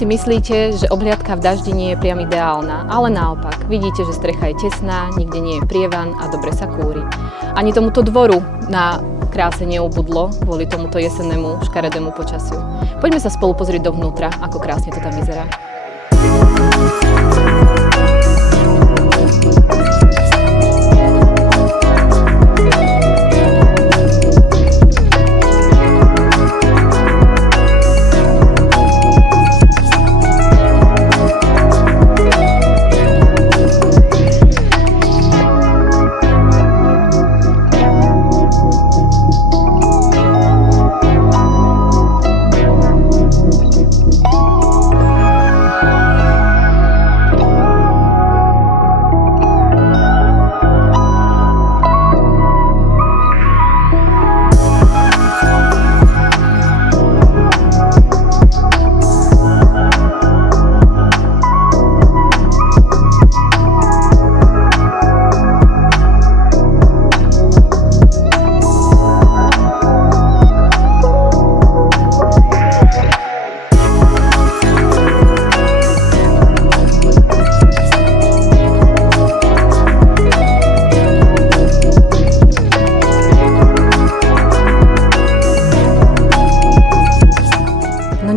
si myslíte, že obhliadka v daždi nie je priam ideálna, ale naopak, vidíte, že strecha je tesná, nikde nie je prievan a dobre sa kúri. Ani tomuto dvoru na kráse neubudlo kvôli tomuto jesennému škaredému počasiu. Poďme sa spolu pozrieť dovnútra, ako krásne to tam vyzerá.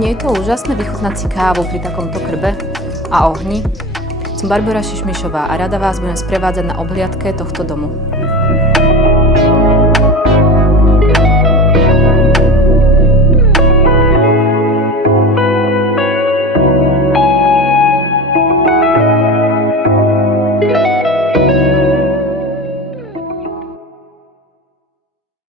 Nie je to úžasné vychutnať si kávu pri takomto krbe a ohni? Som Barbora Šišmišová a rada vás budem sprevádzať na obhliadke tohto domu.